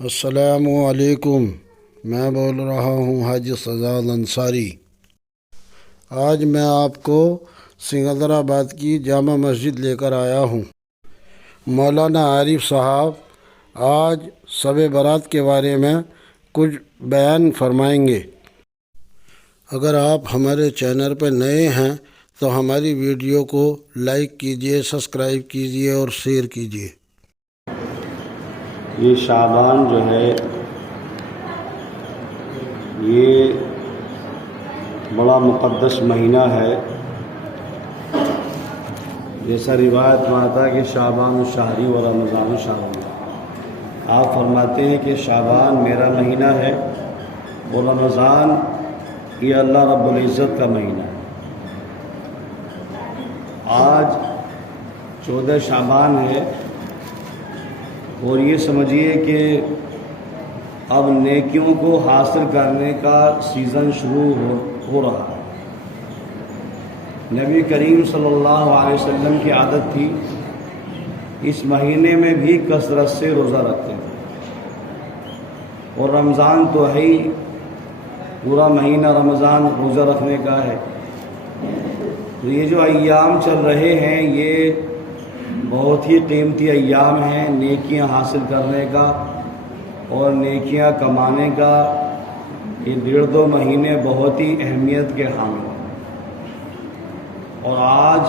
السلام علیکم، میں بول رہا ہوں حاجی سجاد انصاری۔ آج میں آپ کو سکندرآباد کی جامع مسجد لے کر آیا ہوں۔ مولانا عارف صاحب آج شب برات کے بارے میں کچھ بیان فرمائیں گے۔ اگر آپ ہمارے چینل پر نئے ہیں تو ہماری ویڈیو کو لائک کیجیے، سبسکرائب کیجیے اور شیئر کیجیے۔ یہ شعبان جو ہے یہ بڑا مقدس مہینہ ہے۔ جیسا روایت میں آتا ہے کہ شعبان شہری و رمضان شہری، آپ فرماتے ہیں کہ شعبان میرا مہینہ ہے اور رمضان یہ اللہ رب العزت کا مہینہ ہے۔ آج 14 شعبان ہے اور یہ سمجھیے کہ اب نیکیوں کو حاصل کرنے کا سیزن شروع ہو رہا ہے۔ نبی کریم صلی اللہ علیہ وسلم کی عادت تھی اس مہینے میں بھی کثرت سے روزہ رکھتے تھے، اور رمضان تو ہے ہی، پورا مہینہ رمضان روزہ رکھنے کا ہے۔ تو یہ جو ایام چل رہے ہیں یہ بہت ہی قیمتی ایام ہیں نیکیاں حاصل کرنے کا اور نیکیاں کمانے کا۔ یہ 1.5-2 مہینے بہت ہی اہمیت کے حامل ہیں، اور آج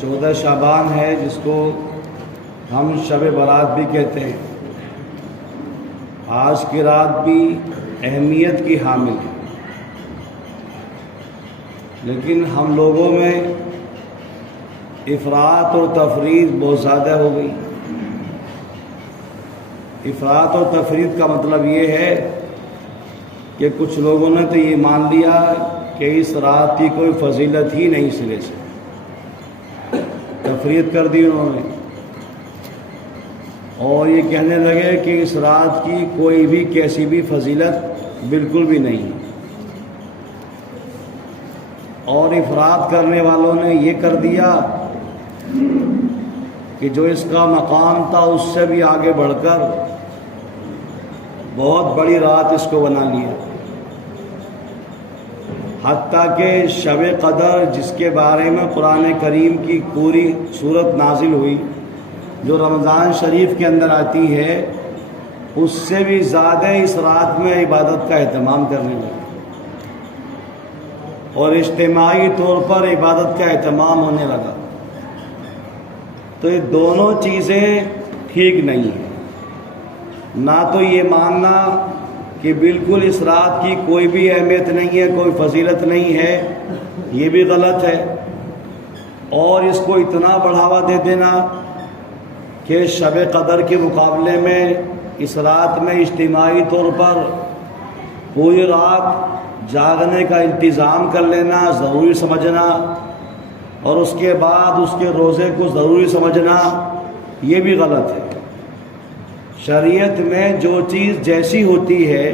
14 شعبان ہے جس کو ہم شب برات بھی کہتے ہیں۔ آج کی رات بھی اہمیت کی حامل ہے، لیکن ہم لوگوں میں افراط اور تفریط بہت زیادہ ہو گئی۔ افراط اور تفریط کا مطلب یہ ہے کہ کچھ لوگوں نے تو یہ مان لیا کہ اس رات کی کوئی فضیلت ہی نہیں، سرے سے تفریط کر دی انہوں نے، اور یہ کہنے لگے کہ اس رات کی کوئی بھی کیسی بھی فضیلت بالکل بھی نہیں۔ اور افراط کرنے والوں نے یہ کر دیا کہ جو اس کا مقام تھا اس سے بھی آگے بڑھ کر بہت بڑی رات اس کو بنا لیا، حتیٰ کہ شب قدر جس کے بارے میں قرآن کریم کی پوری صورت نازل ہوئی، جو رمضان شریف کے اندر آتی ہے، اس سے بھی زیادہ اس رات میں عبادت کا اہتمام کرنے لگے، اور اجتماعی طور پر عبادت کا اہتمام ہونے لگا۔ تو یہ دونوں چیزیں ٹھیک نہیں ہیں۔ نہ تو یہ ماننا کہ بالکل اس رات کی کوئی بھی اہمیت نہیں ہے، کوئی فضیلت نہیں ہے، یہ بھی غلط ہے، اور اس کو اتنا بڑھاوا دے دینا کہ شب قدر کے مقابلے میں اس رات میں اجتماعی طور پر پوری رات جاگنے کا انتظام کر لینا ضروری سمجھنا، اور اس کے بعد اس کے روزے کو ضروری سمجھنا، یہ بھی غلط ہے۔ شریعت میں جو چیز جیسی ہوتی ہے،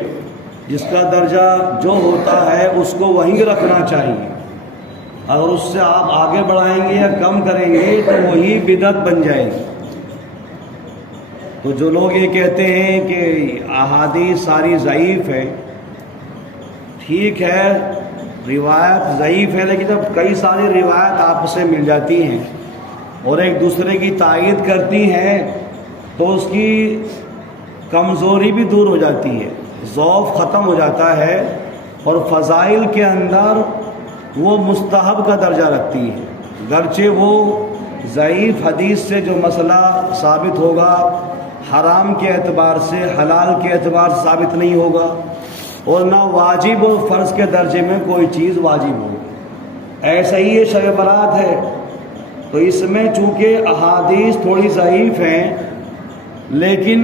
جس کا درجہ جو ہوتا ہے اس کو وہیں رکھنا چاہیے۔ اگر اس سے آپ آگے بڑھائیں گے یا کم کریں گے تو وہی بدعت بن جائے گی۔ تو جو لوگ یہ کہتے ہیں کہ احادیث ساری ضعیف ہے، ٹھیک ہے، روایت ضعیف ہے، لیکن جب کئی ساری روایت آپس سے مل جاتی ہیں اور ایک دوسرے کی تائید کرتی ہیں تو اس کی کمزوری بھی دور ہو جاتی ہے، ضعف ختم ہو جاتا ہے، اور فضائل کے اندر وہ مستحب کا درجہ رکھتی ہے، گرچہ وہ ضعیف حدیث سے جو مسئلہ ثابت ہوگا حرام کے اعتبار سے، حلال کے اعتبار سے ثابت نہیں ہوگا، اور نہ واجب و فرض کے درجے میں کوئی چیز واجب ہو۔ ایسا ہی یہ شب برات ہے، تو اس میں چونکہ احادیث تھوڑی ضعیف ہیں، لیکن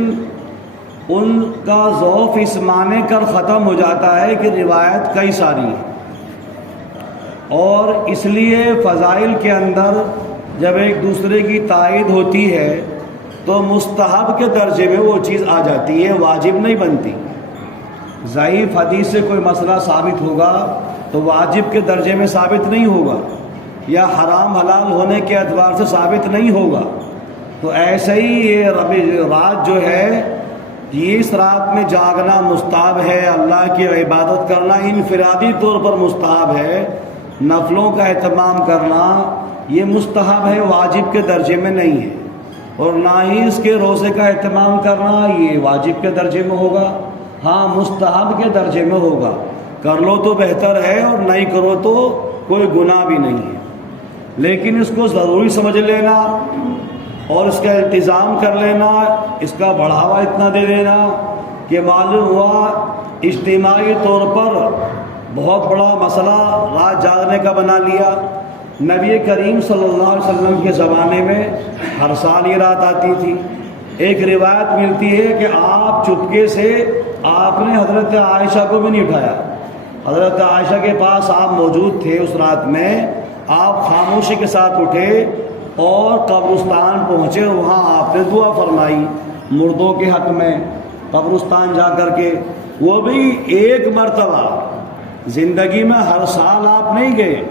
ان کا ضعف اس معنی کر ختم ہو جاتا ہے کہ روایت کئی ساری ہے، اور اس لیے فضائل کے اندر جب ایک دوسرے کی تائید ہوتی ہے تو مستحب کے درجے میں وہ چیز آ جاتی ہے، واجب نہیں بنتی۔ ضعیف حدیث سے کوئی مسئلہ ثابت ہوگا تو واجب کے درجے میں ثابت نہیں ہوگا، یا حرام حلال ہونے کے اعتبار سے ثابت نہیں ہوگا۔ تو ایسے ہی یہ رات جو ہے یہ اس رات میں جاگنا مستحب ہے، اللہ کی عبادت کرنا انفرادی طور پر مستحب ہے، نفلوں کا اہتمام کرنا یہ مستحب ہے، واجب کے درجے میں نہیں ہے، اور نہ ہی اس کے روزے کا اہتمام کرنا یہ واجب کے درجے میں ہوگا، ہاں مستحب کے درجے میں ہوگا، کر لو تو بہتر ہے اور نہیں کرو تو کوئی گناہ بھی نہیں ہے، لیکن اس کو ضروری سمجھ لینا اور اس کا التزام کر لینا، اس کا بڑھاوا اتنا دے دینا کہ معلوم ہوا اجتماعی طور پر بہت بڑا مسئلہ رات جاگنے کا بنا لیا۔ نبی کریم صلی اللہ علیہ وسلم کے زمانے میں ہر سال یہ رات آتی تھی۔ ایک روایت ملتی ہے کہ آپ چپکے سے آپ نے حضرت عائشہ کو بھی نہیں اٹھایا، حضرت عائشہ کے پاس آپ موجود تھے اس رات میں، آپ خاموشی کے ساتھ اٹھے اور قبرستان پہنچے اور وہاں آپ نے دعا فرمائی مردوں کے حق میں، قبرستان جا کر کے، وہ بھی ایک مرتبہ، زندگی میں ہر سال آپ نہیں گئے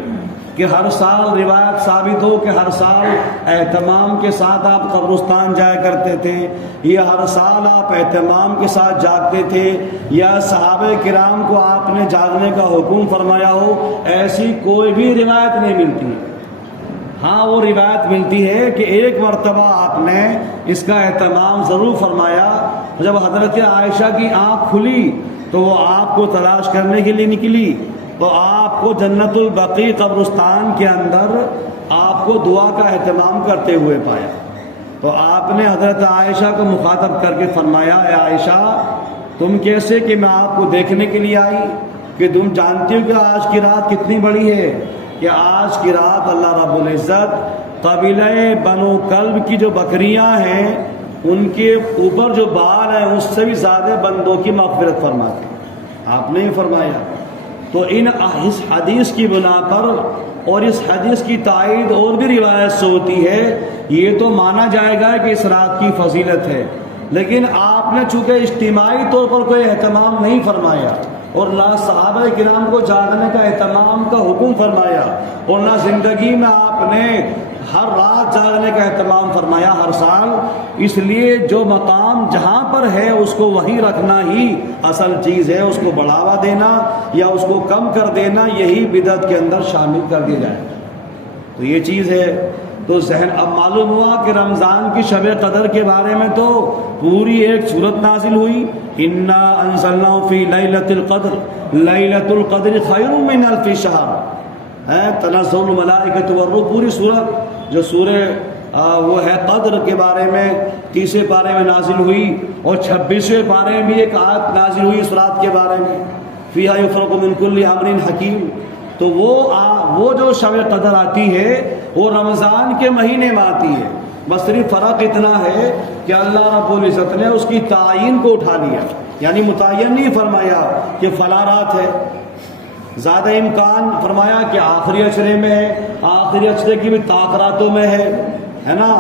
کہ ہر سال روایت ثابت ہو کہ ہر سال اہتمام کے ساتھ آپ قبرستان جایا کرتے تھے، یا ہر سال آپ اہتمام کے ساتھ جاگتے تھے، یا صحابہ کرام کو آپ نے جاگنے کا حکم فرمایا ہو، ایسی کوئی بھی روایت نہیں ملتی۔ ہاں وہ روایت ملتی ہے کہ ایک مرتبہ آپ نے اس کا اہتمام ضرور فرمایا، جب حضرت عائشہ کی آنکھ کھلی تو وہ آپ کو تلاش کرنے کے لیے نکلی تو آپ کو جنت البقیع قبرستان کے اندر آپ کو دعا کا اہتمام کرتے ہوئے پایا، تو آپ نے حضرت عائشہ کو مخاطب کر کے فرمایا، اے عائشہ تم کیسے کہ میں آپ کو دیکھنے کے لیے آئی، کہ تم جانتی ہو کہ آج کی رات کتنی بڑی ہے، کہ آج کی رات اللہ رب العزت قبیلہ بنو کلب کی جو بکریاں ہیں ان کے اوپر جو بال ہیں اس سے بھی زیادہ بندوں کی مغفرت فرماتے ہیں، آپ نے ہی فرمایا۔ تو اس حدیث کی بنا پر اور اس حدیث کی تائید اور بھی روایت سے ہوتی ہے، یہ تو مانا جائے گا کہ اس رات کی فضیلت ہے، لیکن آپ نے چونکہ اجتماعی طور پر کوئی اہتمام نہیں فرمایا اور نہ صحابہ کرام کو جاگنے کا اہتمام کا حکم فرمایا اور نہ زندگی میں آپ نے ہر رات جاگنے کا اہتمام فرمایا ہر سال، اس لیے جو مقام جہاں پر ہے اس کو وہیں رکھنا ہی اصل چیز ہے، اس کو بڑھاوا دینا یا اس کو کم کر دینا یہی بدعت کے اندر شامل کر دیا جائے، تو یہ چیز ہے۔ تو ذہن اب معلوم ہوا کہ رمضان کی شب قدر کے بارے میں تو پوری ایک صورت نازل ہوئی، انا انزلناہ فی لیلۃ القدر، لیلۃ القدر خیر من الف شہر، تنزل الملائکۃ والروح، پوری صورت جو سورہ وہ ہے قدر کے بارے میں 30 پارے میں نازل ہوئی، اور 26ویں پارے میں بھی ایک آیت نازل ہوئی اس رات کے بارے میں، فیہا یفرق من کل امر حکیم۔ تو وہ جو شب قدر آتی ہے وہ رمضان کے مہینے میں آتی ہے، بس صرف فرق اتنا ہے کہ اللہ رب العزت نے اس کی تعین کو اٹھا لیا، یعنی متعین نہیں فرمایا کہ فلاں رات ہے، زیادہ امکان فرمایا کہ آخری اشرے میں ہے، آخری اشرے کی بھی تاخراتوں میں ہے نا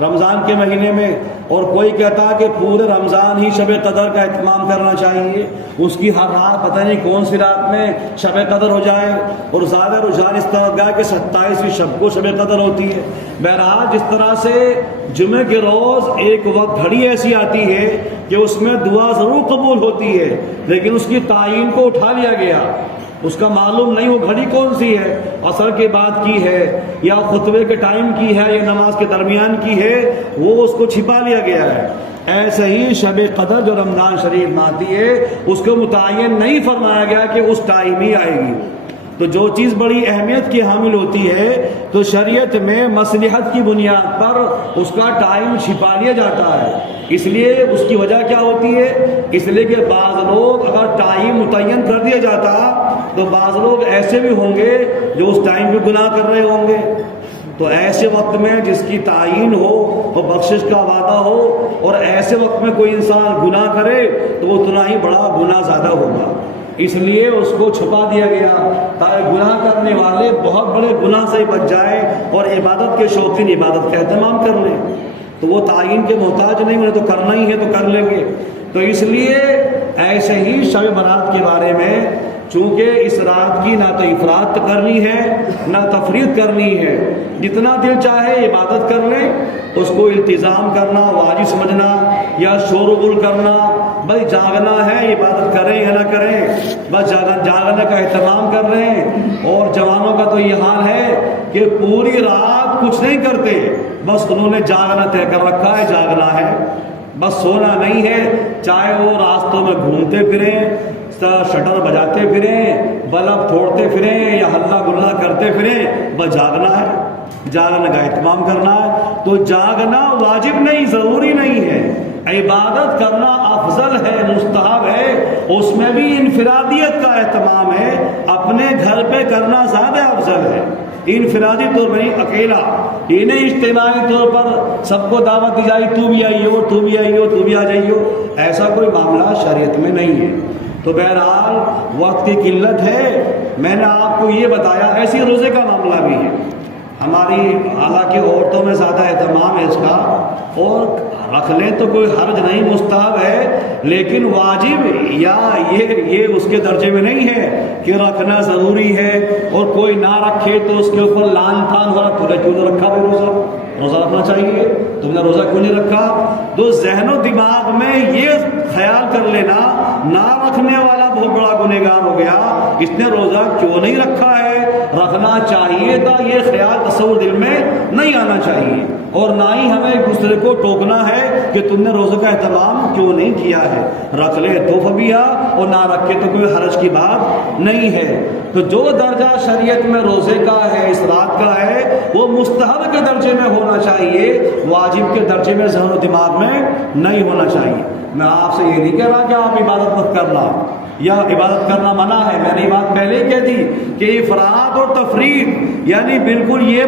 رمضان کے مہینے میں، اور کوئی کہتا کہ پورے رمضان ہی شب قدر کا اہتمام کرنا چاہیے، اس کی ہر رات پتہ نہیں کون سی رات میں شب قدر ہو جائے، اور زیادہ رجحان اس طرح گیا کہ 27ویں شب کو شب قدر ہوتی ہے۔ بہرحال جس طرح سے جمعے کے روز ایک وقت گھڑی ایسی آتی ہے کہ اس میں دعا ضرور قبول ہوتی ہے، لیکن اس کی تعین کو اٹھا لیا گیا، اس کا معلوم نہیں وہ گھڑی کون سی ہے، عصر کے بعد کی ہے یا خطبے کے ٹائم کی ہے یا نماز کے درمیان کی ہے، وہ اس کو چھپا لیا گیا ہے۔ ایسے ہی شب قدر جو رمضان شریف میں آتی ہے اس کو متعین نہیں فرمایا گیا کہ اس ٹائم ہی آئے گی۔ تو جو چیز بڑی اہمیت کی حامل ہوتی ہے تو شریعت میں مصلحت کی بنیاد پر اس کا ٹائم چھپا لیا جاتا ہے، اس لیے اس کی وجہ کیا ہوتی ہے، اس لیے کہ بعض لوگ اگر ٹائم متعین کر دیا جاتا تو بعض لوگ ایسے بھی ہوں گے جو اس ٹائم پہ گناہ کر رہے ہوں گے، تو ایسے وقت میں جس کی تعین ہو اور بخشش کا وعدہ ہو، اور ایسے وقت میں کوئی انسان گناہ کرے تو وہ اتنا ہی بڑا گناہ زیادہ ہوگا، اس لیے اس کو چھپا دیا گیا تاکہ گناہ کرنے والے بہت بڑے گناہ سے بچ جائیں اور عبادت کے شوقین عبادت کا اہتمام کر لیں، تو وہ تعین کے محتاج نہیں، انہیں تو کرنا ہی ہے تو کر لیں گے۔ تو اس لیے ایسے ہی شب برات کے بارے میں چونکہ اس رات کی نہ تو افراد کرنی ہے نہ تفرید کرنی ہے، جتنا دل چاہے عبادت کر لیں، اس کو التزام کرنا واجب سمجھنا یا شور و غل کرنا، بھائی جاگنا ہے عبادت کریں یا نہ کریں، بس جاگنے کا اہتمام کر رہے ہیں۔ اور جوانوں کا تو یہ حال ہے کہ پوری رات کچھ نہیں کرتے، بس انہوں نے جاگنا طے کر رکھا ہے، جاگنا ہے، بس سونا نہیں ہے، چاہے وہ راستوں میں گھومتے پھریں، شٹر بجاتے پھریں، بلب توڑتے پھریں یا ہلہ گلا کرتے پھریں، بس جاگنا ہے، جاگنے کا اہتمام کرنا ہے۔ تو جاگنا واجب نہیں، ضروری نہیں ہے، عبادت کرنا افضل ہے، مستحب ہے، اس میں بھی انفرادیت کا اہتمام ہے، اپنے گھر پہ کرنا زیادہ افضل ہے، انفرادی طور پر نہیں، اکیلا یہ نہیں اجتماعی طور پر سب کو دعوت دی جائے تو بھی آئیو تو بھی آئیو تو بھی آ جائیو، ایسا کوئی معاملہ شریعت میں نہیں ہے۔ تو بہرحال وقت کی قلت ہے، میں نے آپ کو یہ بتایا، ایسی روزے کا معاملہ بھی ہے ہماری، حالانکہ عورتوں میں زیادہ اہتمام ہے اس کا، اور رکھ لیں تو کوئی حرج نہیں، مستحب ہے، لیکن واجب یا یہ اس کے درجے میں نہیں ہے کہ رکھنا ضروری ہے، اور کوئی نہ رکھے تو اس کے اوپر لان تان ہو رہا، تو نے کیوں نہ رکھا بھائی روزہ؟ روزہ رکھنا چاہیے، تم نے روزہ کیوں نہیں رکھا؟ تو ذہن و دماغ میں یہ خیال کر لینا نہ رکھنے والا بہت بڑا گنہگار ہو گیا، اس نے روزہ کیوں نہیں رکھا ہے، رکھنا چاہیے تھا، یہ خیال تصور دل میں نہیں آنا چاہیے، اور نہ ہی ہمیں ایک دوسرے کو ٹوکنا ہے کہ تم نے روزے کا اہتمام کیوں نہیں کیا ہے، رکھ لے تو فبیہ، اور نہ رکھے تو کوئی حرج کی بات نہیں ہے۔ تو جو درجہ شریعت میں روزے کا ہے، اس رات کا ہے، وہ مستحب کے درجے میں ہونا چاہیے، واجب کے درجے میں ذہن و دماغ میں نہیں ہونا چاہیے۔ میں آپ سے یہ نہیں کہہ رہا کہ آپ عبادت مت کرنا یا عبادت کرنا منع ہے، میں نے یہ بات پہلے ہی کہہ دی کہ افراد اور تفرید یعنی بالکل یہ